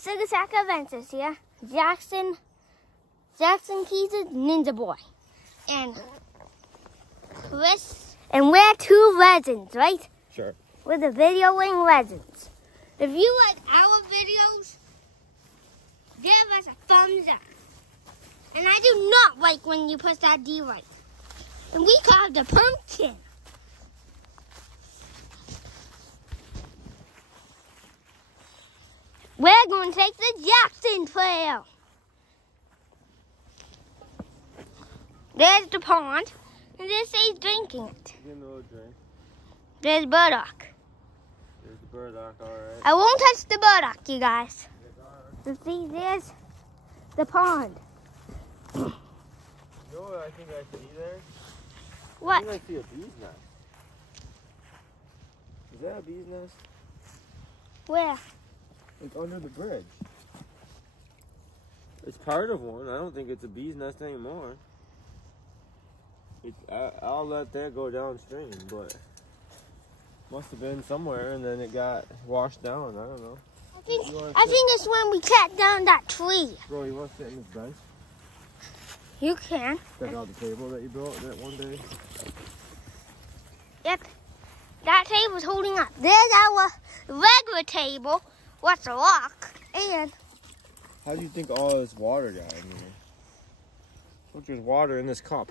Sack Adventures here. Jaxson Keys is NinjaBoy. And Chris. And we're two legends, right? Sure. We're the videoing legends. If you like our videos, give us a thumbs up. And I do not like when you push that D right. And we carved a pumpkin. We're going to take the Jaxson trail. There's the pond, and this is drinking it. There's burdock. There's the burdock, all right. I won't touch the burdock, you guys. So see, there's the pond. You know what I think I see there? What? I think I see a bee's nest. Is that a bee's nest? Where? It's under the bridge. It's part of one. I don't think it's a bee's nest anymore. I'll let that go downstream, but must have been somewhere and then it got washed down. I don't know. I think it's when we cut down that tree. Bro, you want to sit in this bench? You can. Check out the table that you built that one day. Yep. That table's holding up. There's our regular table. What's a rock? And how do you think all this water got in here? Look, there's water in this cup.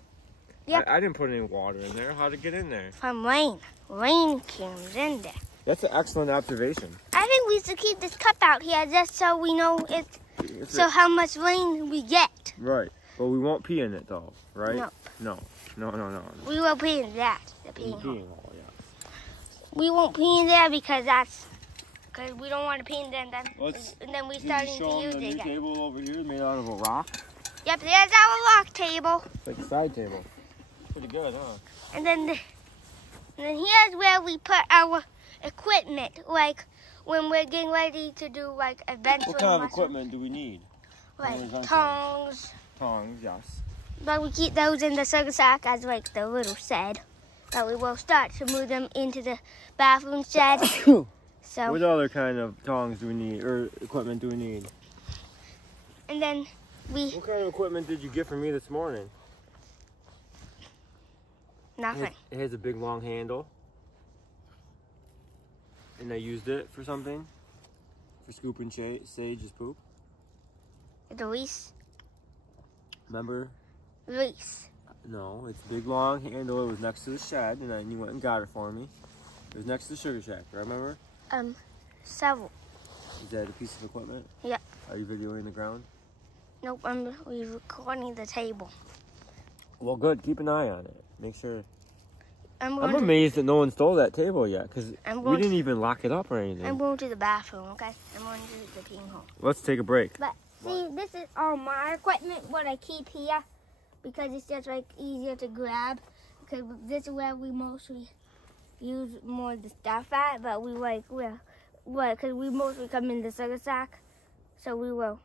Yep. I didn't put any water in there. How'd it get in there? From rain. Rain comes in there. That's an excellent observation. I think we should keep this cup out here just so we know how much rain we get. Right. But we won't pee in it though, right? No. No. We will pee in that. The peeing hole. Hole, yeah. We won't pee in there because we don't want to pee in there and then we starting to use it again. Table over here made out of a rock. Yep, there's our rock table. It's like a side table. Pretty good, huh? And then here's where we put our equipment, like when we're getting ready to do like adventure. What kind of equipment do we need? Like tongs. Tongs, yes. But we keep those in the sack as like the little shed. But we will start to move them into the bathroom shed. So. What other kind of tongs do we need, or equipment do we need? And then What kind of equipment did you get from me this morning? Nothing. It has a big long handle. And I used it for something? For scooping Sage's poop? The Reese. Remember? Reese. No, it's big long handle. It was next to the shed, and then you went and got it for me. It was next to the sugar shack, remember? Several. Is that a piece of equipment? Yep. Are you videoing the ground? Nope, we're recording the table. Well, good. Keep an eye on it. Make sure. I'm amazed that no one stole that table yet, because we didn't even lock it up or anything. I'm going to the bathroom, okay? I'm going to the peeing hole. Let's take a break. But see, this is all my equipment, what I keep here, because it's just like easier to grab. Because this is where we mostly use more of the stuff at, but because we mostly come in the sugar sack, so we will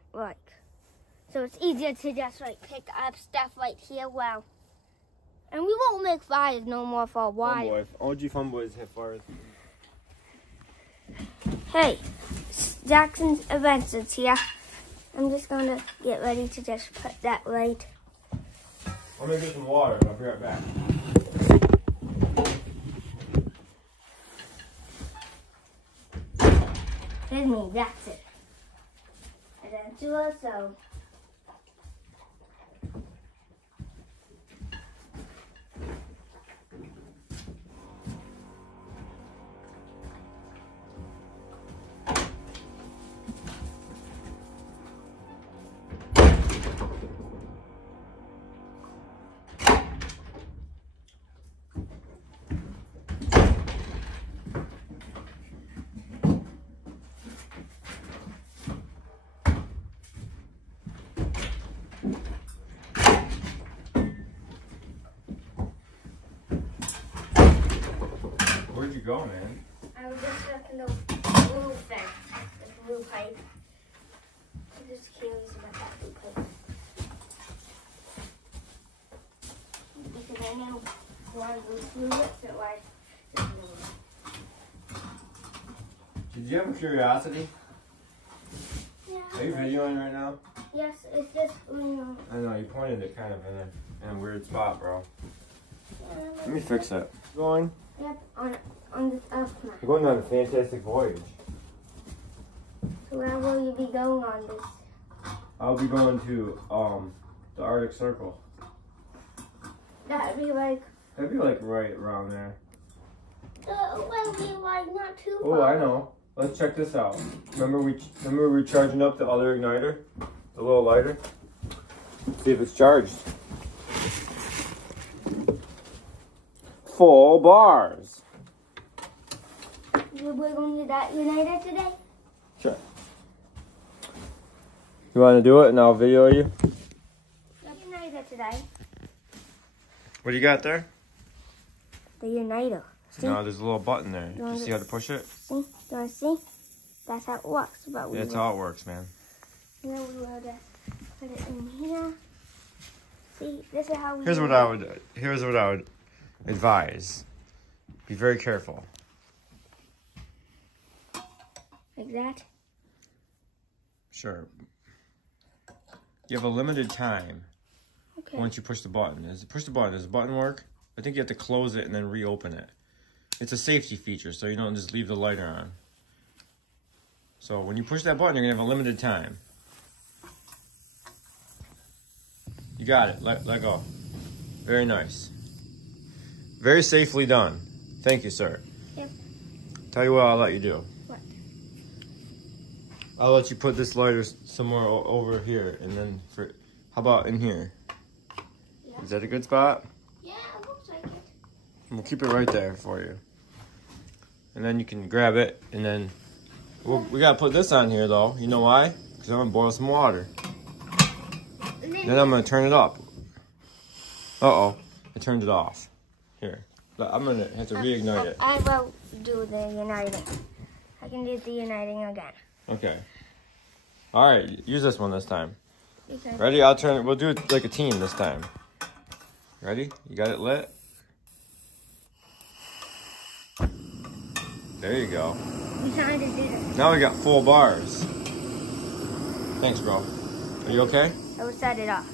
so it's easier to just pick up stuff right here. Well, and we won't make fires no more for a while. Funboy. OG Funboys have fires. Hey, Jaxson's Adventures here. I'm just going to get ready to just put that right. I'm going to get some water. I'll be right back. Here's me, that's it. Adventure, so. Where'd you go, man? I was just looking at the blue thing, the blue pipe. I'm just curious about that blue pipe. Because I know one of those blue lips are like the blue. Did you have a curiosity? Yeah. Are you videoing right now? Yes, it's just, you know. I know, you pointed it kind of in a weird spot, bro. Let me fix it. Going? Yep, on this earth map. You're going on a fantastic voyage. So where will you be going on this? I'll be going to the Arctic Circle. That'd be like. That'd be like right around there. Well, be like not too Oh, far. I know. Let's check this out. Remember we were charging up the other igniter, the little lighter. See if it's charged. Full bars. We're going to that United today? Sure. You want to do it and I'll video you? United today. What do you got there? The United. See? No, there's a little button there. Do you see how to push it? See? You want to see? That's how it works. But Yeah, that's how it works, man. Then we will just put it in here. See, this is how we Here's what I would advise. Be very careful. Like that? Sure. You have a limited time. Okay. Once you push the button. Push the button. Does the button work? I think you have to close it and then reopen it. It's a safety feature, so you don't just leave the lighter on. So when you push that button, you're going to have a limited time. You got it. Let go. Very nice. Very safely done. Thank you, sir. Yep. Tell you what I'll let you do. What? I'll let you put this lighter somewhere over here, and then how about in here? Yeah. Is that a good spot? Yeah, it looks like it. We'll keep it right there for you. And then you can grab it, and then we gotta put this on here though. You know why? Because I'm gonna boil some water. Then I'm gonna turn it up. Uh-oh, I turned it off. Here, I'm gonna have to reignite it. I will do the uniting. I can do the uniting again. Okay. All right, use this one this time. Okay. Ready? I'll turn it. We'll do it like a team this time. Ready? You got it lit? There you go. I'm trying to do this. Now we got full bars. Thanks, bro. Are you okay? I will set it off.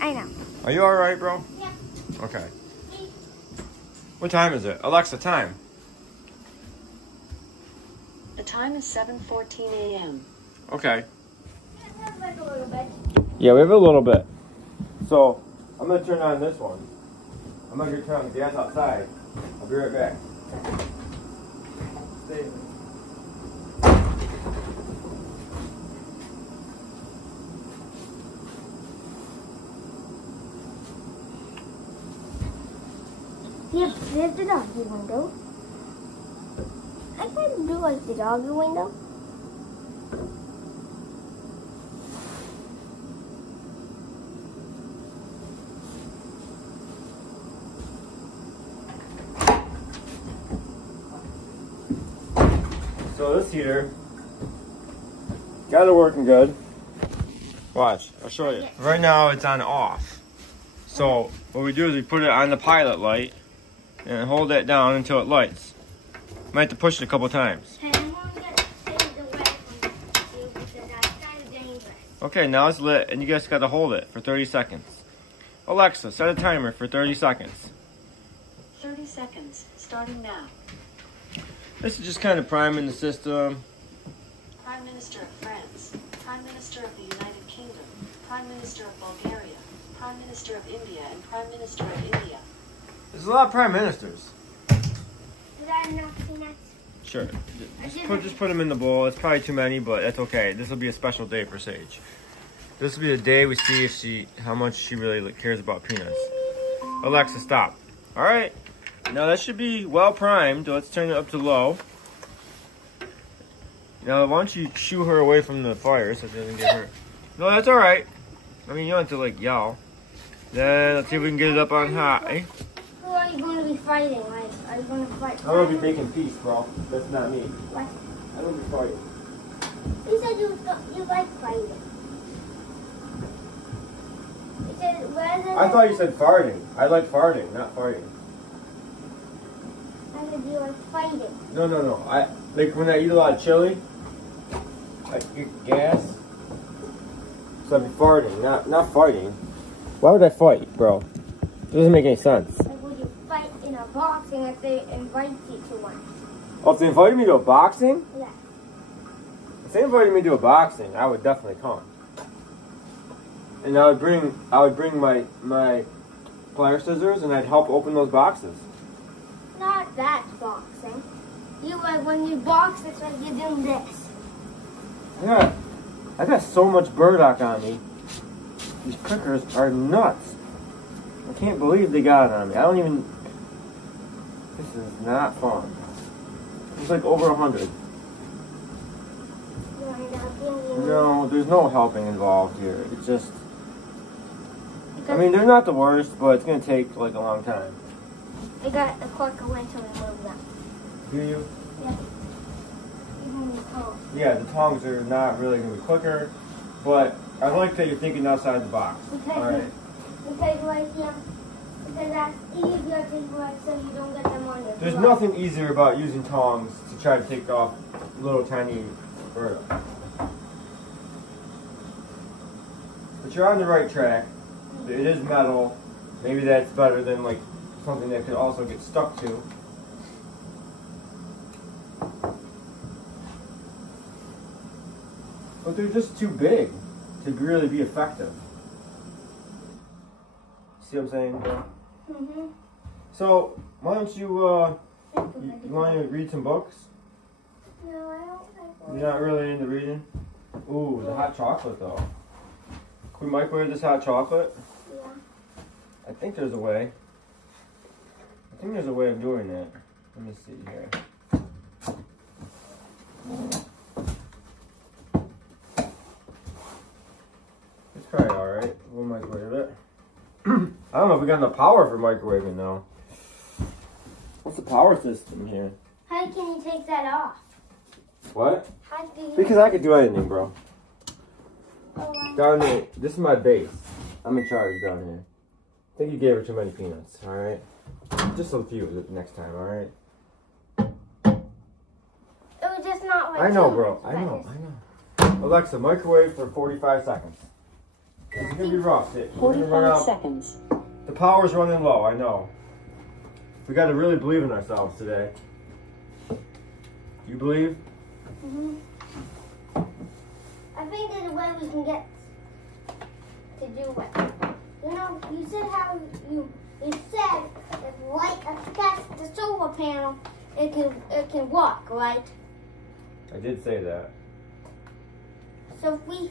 I know. Are you all right, bro? Yeah. Okay. What time is it? Alexa, time. The time is 7:14 a.m. Okay. Like a little bit. Yeah, we have a little bit. So, I'm going to turn on this one. I'm going to turn on the gas outside. I'll be right back. Stay. Yep, there's the doggy window. I kind of do like the doggy window. So this heater got it working good. Watch, I'll show you. Right now it's on off. So what we do is we put it on the pilot light and hold that down until it lights. Might have to push it a couple times. Hey, I'm going to get saved away from you because that's kind of dangerous. Okay, now it's lit and you just got to hold it for 30 seconds. Alexa, set a timer for 30 seconds. 30 seconds, starting now. This is just kind of priming the system. Prime Minister of France, Prime Minister of the United Kingdom, Prime Minister of Bulgaria, Prime Minister of India, and Prime Minister of India. There's a lot of prime ministers. Is that enough peanuts? Sure. Just put them in the bowl. It's probably too many, but that's okay. This will be a special day for Sage. This will be the day we see if how much she really cares about peanuts. Alexa, stop. All right. Now that should be well primed. Let's turn it up to low. Now why don't you shoo her away from the fire so she doesn't get hurt. No, that's all right. I mean, you don't have to like yell. Then let's see if we can get it up on high. Who are you going to be fighting? Like, are you going to fight? I'm gonna be making peace, bro. That's not me. What? I don't be fighting. You said you like fighting. You said rather. I thought you said farting. I like farting, not fighting. I said you like fighting. No. I like when I eat a lot of chili. I get gas. So I'd be farting, not fighting. Why would I fight, bro? It doesn't make any sense. Like, would you fight in a boxing if they invite you to one? Oh, if they invited me to a boxing? Yeah. If they invited me to a boxing, I would definitely come. And I would bring my plier scissors and I'd help open those boxes. Not that boxing. You like when you box, it's like you're doing this. I got so much burdock on me. These prickers are nuts. I can't believe they got it on me. I don't even. This is not fun. It's like over 100. No, there's no helping involved here. It's just. I mean, they're not the worst, but it's gonna take like a long time. I got a quicker way to remove them. Do you? Yeah. Even the tongs. Yeah, the tongs are not really gonna be quicker, but I like that you're thinking outside the box. All right. Because like yeah, because that's easier to like so you don't get them on your. There's nothing easier about using tongs to try to take off little tiny burdock. But you're on the right track. It is metal. Maybe that's better than like something that could also get stuck to. But they're just too big to really be effective. See what I'm saying, bro? Mm-hmm. So, why don't you want to read some books? No, I don't like. You're not really into reading? Ooh, the hot chocolate though. Can we microwave this hot chocolate? Yeah. I think there's a way. I think there's a way of doing that. Let me see here. It's probably alright. We'll microwave it. I don't know if we got enough power for microwaving though. What's the power system here? How can you take that off? What? How do you? Because I could do anything, bro. Oh, Down here, this is my base. I'm in charge down here. I think you gave her too many peanuts, alright? Just a few next time, alright? it was just not like. I know, too bro. much I know. Alexa, microwave for 45 seconds. It's gonna be rough. We're gonna run 45 out. seconds. The power's running low, I know. We gotta really believe in ourselves today. You believe? Mm-hmm. I think there's a way we can get to do it. You know, you said how you said if like attach the solar panel, it can work, right? I did say that. So if we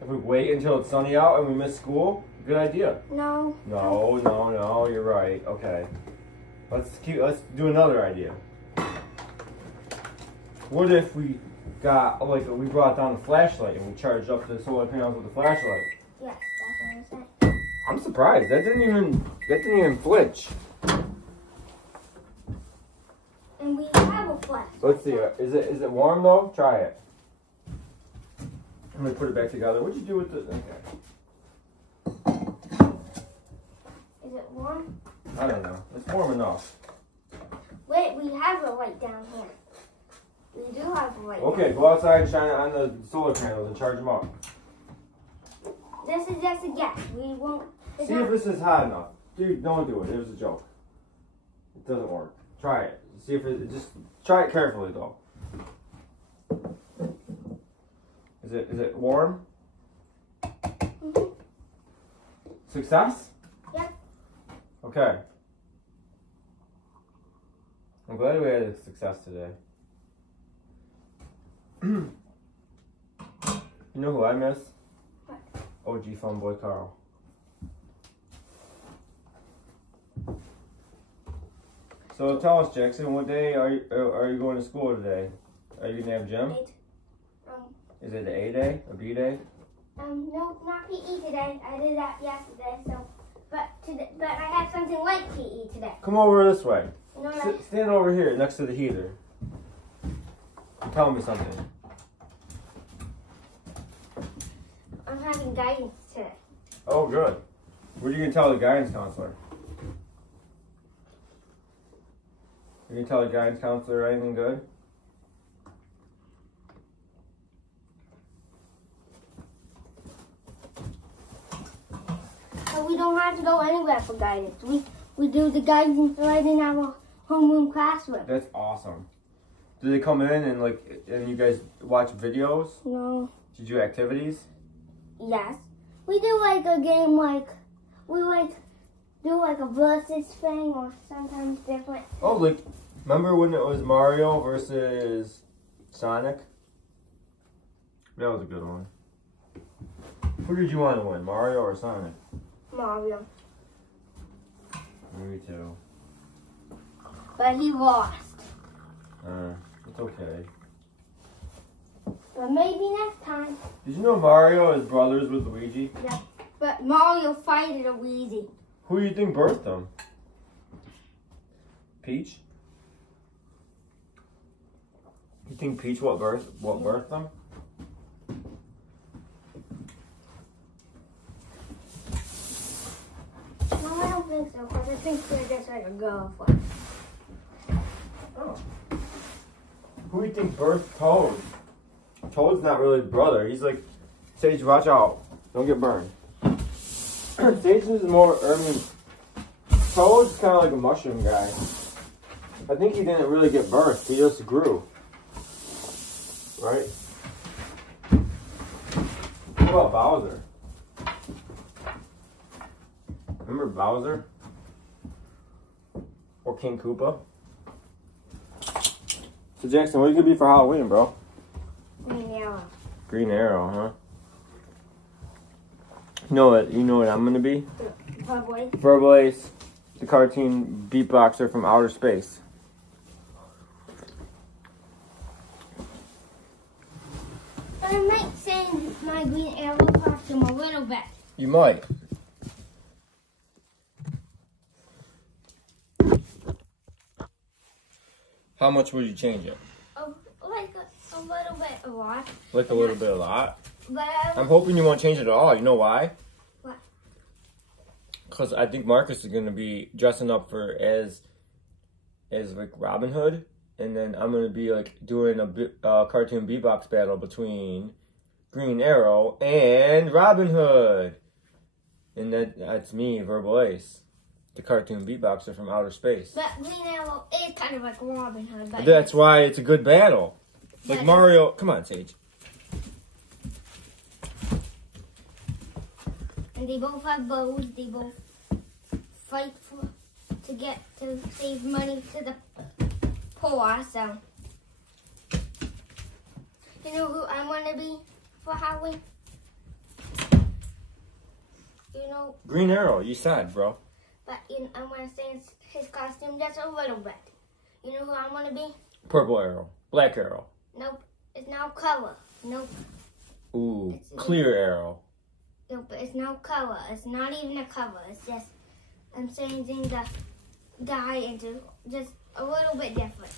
If we wait until it's sunny out and we miss school, good idea. no. No, you're right. Okay. Let's do another idea. What if we got we brought down a flashlight and we charged up the solar panels with a flashlight? Yes, that's what I said. I'm surprised. That didn't even flinch. And we have a flash. Let's see. Is it warm though? Try it. I'm gonna put it back together. What'd you do with this? Okay. Is it warm? I don't know. It's warm enough. Wait, we have a light down here. We do have a light. Okay, go outside and shine it on the solar panels and charge them up. This is just a guess. We won't. See if this is hot enough. Dude, don't do it. It was a joke. It doesn't work. Try it. See if just try it carefully though. Is it warm? Mm-hmm. Success? Yep. Okay. I'm glad we had a success today. You know who I miss? What? OG Funboy Carl. So tell us, Jaxson, what day are you going to school today? Are you gonna have gym? Is it an A day, a B day? No, not PE today. I did that yesterday. So, but I have something like PE today. Come over this way. You know what? Stand over here next to the heater. Tell me something. I'm having guidance today. Oh, good. What are you gonna tell the guidance counselor? You gonna tell the guidance counselor anything good? we don't have to go anywhere for guidance. We do the guidance right in our homeroom classroom. That's awesome. Do they come in and and you guys watch videos? No. Did you do activities? Yes. We do like a game we do like a versus thing or sometimes different. Oh, remember when it was Mario versus Sonic? That was a good one. Who did you want to win, Mario or Sonic? Mario. Me too. But he lost. It's okay. But maybe next time. Did you know Mario is brothers with Luigi? Yeah. But Mario fighted Luigi. Who do you think birthed them? Peach? You think Peach what birthed them? No, I don't think so, because I think they're just like a girlfriend. Oh. Who do you think birthed Toad? Toad's not really brother. He's like, Sage, watch out. Don't get burned. Sage is more, Toad's kind of like a mushroom guy. I think he didn't really get birthed. He just grew. Right? What about Bowser? Remember Bowser? Or King Koopa? So Jaxson, what are you gonna be for Halloween, bro? Green Arrow. Green Arrow, huh? You know what I'm gonna be? Funboy. Funboy, the cartoon beatboxer from outer space. But I might change my Green Arrow costume a little bit. You might. How much would you change it? Like a little bit, a lot. Like a little bit, a lot? But I'm hoping you won't change it at all. You know why? What? Because I think Marcus is going to be dressing up as like Robin Hood. And then I'm going to be like doing a cartoon beatbox battle between Green Arrow and Robin Hood. And that's me, Verbal Ace, the cartoon beatboxer from outer space. But Green Arrow is kind of like Robin Hood. But That's why it's a good battle. Like Mario, come on, Sage. And they both have bows. They both fight to save money to the poor. So, you know who I want to be for Halloween? You know. Green Arrow, you said, bro. But I want to change his costume just a little bit. You know who I want to be? Purple Arrow, Black Arrow. Nope. It's now color. Nope. Ooh, Clear Arrow. Nope, but it's no color. It's not even a cover. It's just, I'm changing the guy into just a little bit different.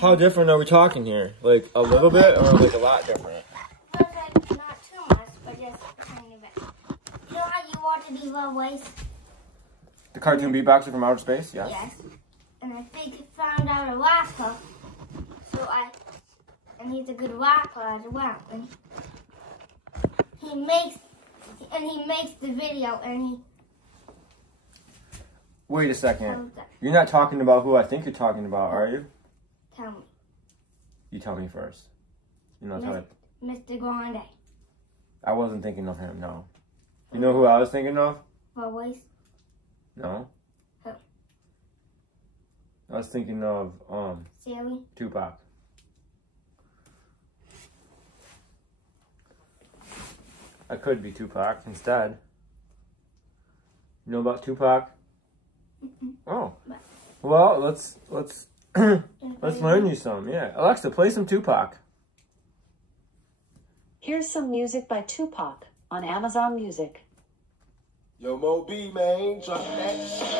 How different are we talking here? Like a little bit or like a lot different? But like, not too much, but just a tiny bit. You know how you want to be Funboy? The cartoon beatboxer from outer space? Yes. Yes. And I think he found out a rapper. And he's a good rapper as well. And he makes the video and he... Wait a second. You're not talking about who I think you're talking about, are you? Tell me. You tell me first. You know, tell me. Mr. Grande. I wasn't thinking of him, no. You know who I was thinking of? Funboy. No. Who? I was thinking of, Siri. Tupac. I could be Tupac instead. You know about Tupac? Oh. Well, let's learn you some. Yeah. Alexa, play some Tupac. Here's some music by Tupac on Amazon Music. Yo, Mo B, man, drop that shit.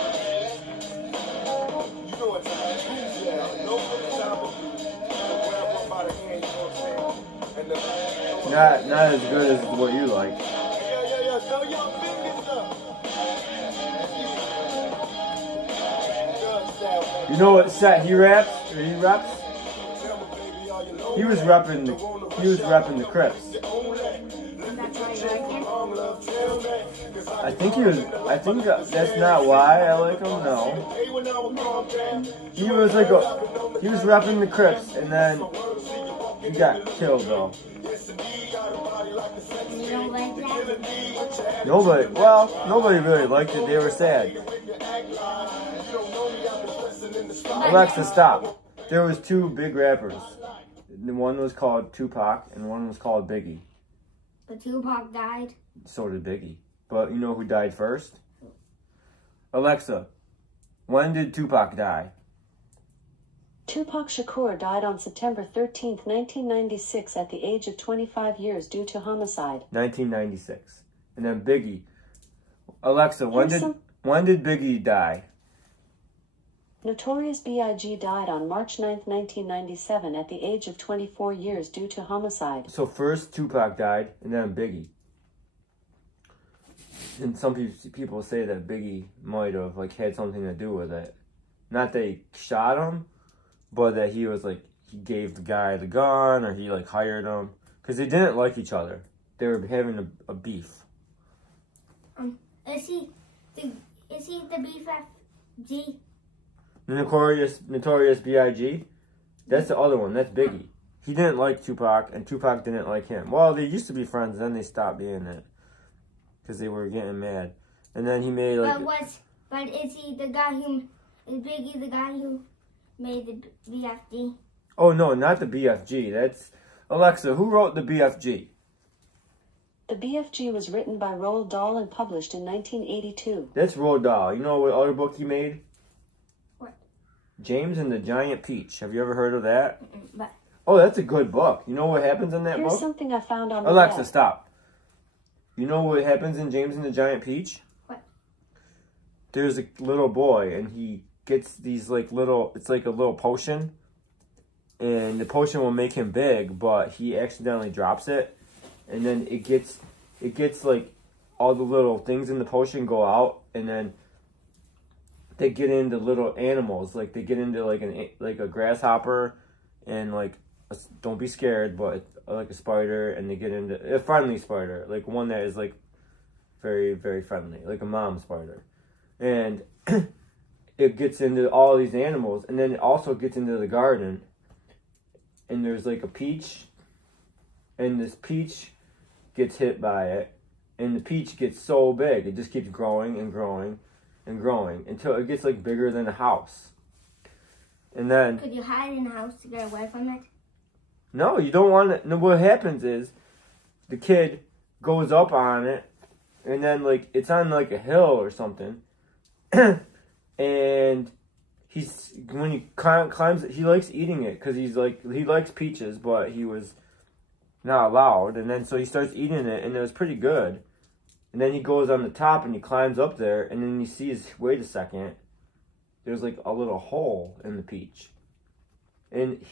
You know what time it is, yeah. No good time grab one by the hand, you know what I'm saying? Not as good as what you like. Yeah, throw your fingers up. You know what set he raps? Or he raps? He was repping the Crips. That's why you like him? I think that's not why I like him. No. He was he was repping the Crips, and then he got killed though. You don't like that? Nobody really liked it. They were sad. Alexa, stop. There was two big rappers. One was called Tupac, and one was called Biggie. But Tupac died. So did Biggie. But you know who died first? Alexa, when did Tupac die? Tupac Shakur died on September 13th, 1996 at the age of 25 years due to homicide. 1996. And then Biggie. Alexa, when did Biggie die? Notorious B.I.G. died on March 9th, 1997 at the age of 24 years due to homicide. So first Tupac died, and then Biggie. And some people say that Biggie might have had something to do with it. Not that he shot him, but that he was he gave the guy the gun, or he hired him, because they didn't like each other. They were having a beef. Is he the BFG? Notorious B.I.G. That's the other one. That's Biggie. He didn't like Tupac, and Tupac didn't like him. Well, they used to be friends, then they stopped being it because they were getting mad. And then he made But is he the guy who is Biggie the guy who made the BFG? Oh no, not the BFG. That's Alexa. Who wrote the BFG? The BFG was written by Roald Dahl and published in 1982. That's Roald Dahl. You know what other book he made? What? James and the Giant Peach. Have you ever heard of that? But oh, that's a good book. You know what happens in that book? Here's something I found on the Alexa, web. stop. You know what happens in James and the Giant Peach? What? There's a little boy, and he gets these it's like a little potion, and the potion will make him big, but he accidentally drops it, and then it gets all the little things in the potion go out, and then they get into little animals, they get into a grasshopper, and don't be scared, but a spider, and they get into a friendly spider, one that is very, very friendly, like a mom spider, and it gets into all these animals, and then it also gets into the garden, and there's a peach, and this peach gets hit by it, and the peach gets so big, it just keeps growing and growing and growing until it gets bigger than a house. And then could you hide in the house to get away from it? No, you don't want it. No, what happens is the kid goes up on it, and then it's on a hill or something, and when he climbs it, he likes eating it because he likes peaches, but he was not allowed, and then so he starts eating it, and it was pretty good. And then he goes on the top and he climbs up there, and then he sees, wait a second, there's a little hole in the peach. And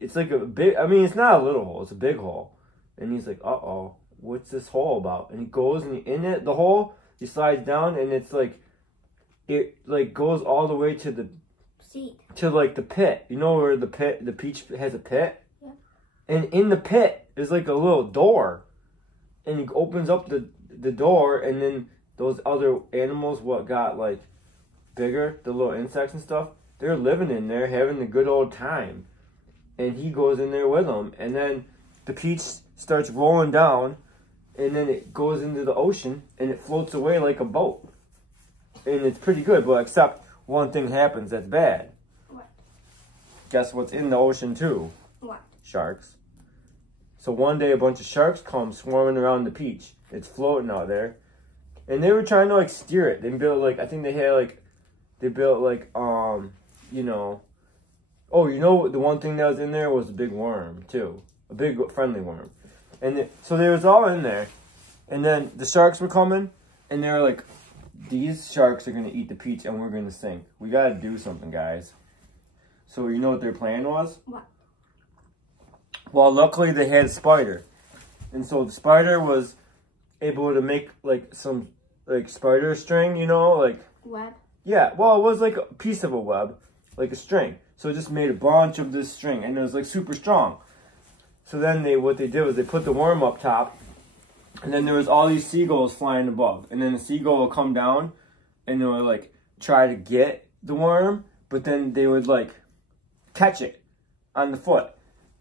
it's a big, it's not a little hole, it's a big hole. And he's like, uh-oh, what's this hole about? And he goes, and the hole, he slides down, and it's it goes all the way to the seat. To the pit. You know where the peach has a pit? Yeah. And in the pit is a little door. And he opens up the door, and then those other animals got bigger, the little insects and stuff, they're living in there having a good old time. And he goes in there with them, and then the peach starts rolling down, and then it goes into the ocean, and it floats away like a boat. And it's pretty good, but except one thing happens that's bad. What? Guess what's in the ocean too? What? Sharks. So one day a bunch of sharks come swarming around the peach. It's floating out there. And they were trying to steer it. They built I think they had they built you know, oh, you know, the one thing that was in there was a big worm too. A big friendly worm. And so they was all in there. And then the sharks were coming, and they were these sharks are going to eat the peach and we're going to sink. We got to do something, guys. So you know what their plan was? What? Well, luckily they had a spider. And so the spider was able to make some spider string, you know, web? Yeah, well, it was a piece of a web, a string. So it just made a bunch of this string, and it was super strong. So then what they did was they put the worm up top, And then there was all these seagulls flying above. And then the seagull would come down and they would like try to get the worm, but then they would like catch it on the foot.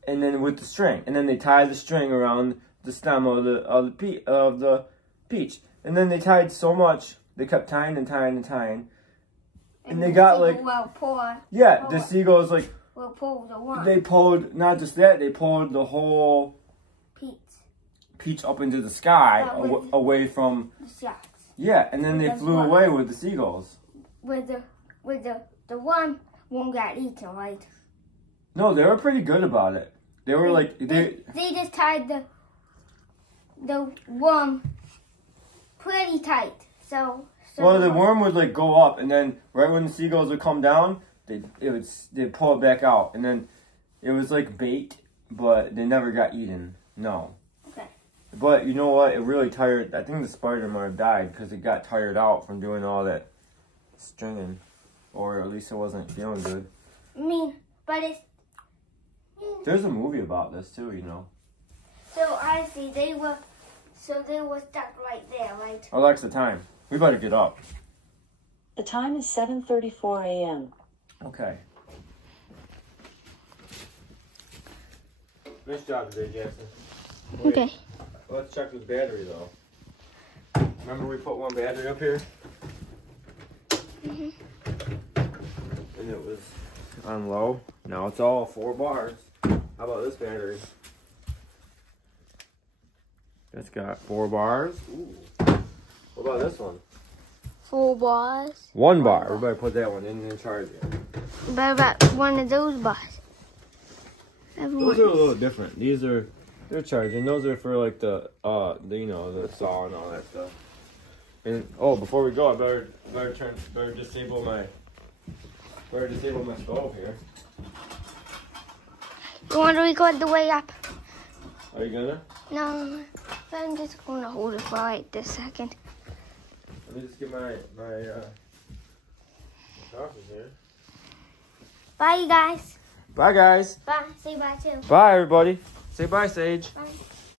And then with the string. And then they tie the string around the stem of the peach. And then they tied so much, they kept tying and tying and tying. And they got like, the seagulls like, they pulled, not just that, they pulled the whole peach up into the sky, away from the shots. Yeah, and then they flew away with the seagulls. With the one got eaten, right? No, they were pretty good about it. They were like they just tied the worm pretty tight. So well, the worm would like go up, and then right when the seagulls would come down, they'd pull it back out, and then it was like bait, but they never got eaten. No. Okay. But you know what? It really tired. I think the spider might have died because it got tired out from doing all that stringing, or at least it wasn't feeling good. I mean, but it's. There's a movie about this too, you know. So I see they were stuck right there, right? Alexa, time. We better get up. The time is 7:34 a.m. Okay. Nice job today, Jaxson. Wait, okay. Let's check this battery though. Remember we put one battery up here? Mhm. And it was on low. Now it's all 4 bars. How about this battery? It's got 4 bars. Ooh. What about this one? 4 bars. 1 bar. Everybody put that one in and charge it. What about one of those bars? Those are a little different. They're charging. Those are for like the the saw and all that stuff. And before we go, I better disable my stove here. You want to record the way up? Are you gonna? No, I'm just gonna hold it for like this second. Let me just get my sauces here. Bye, you guys. Bye, guys. Bye. Say bye too. Bye, everybody. Say bye, Sage. Bye.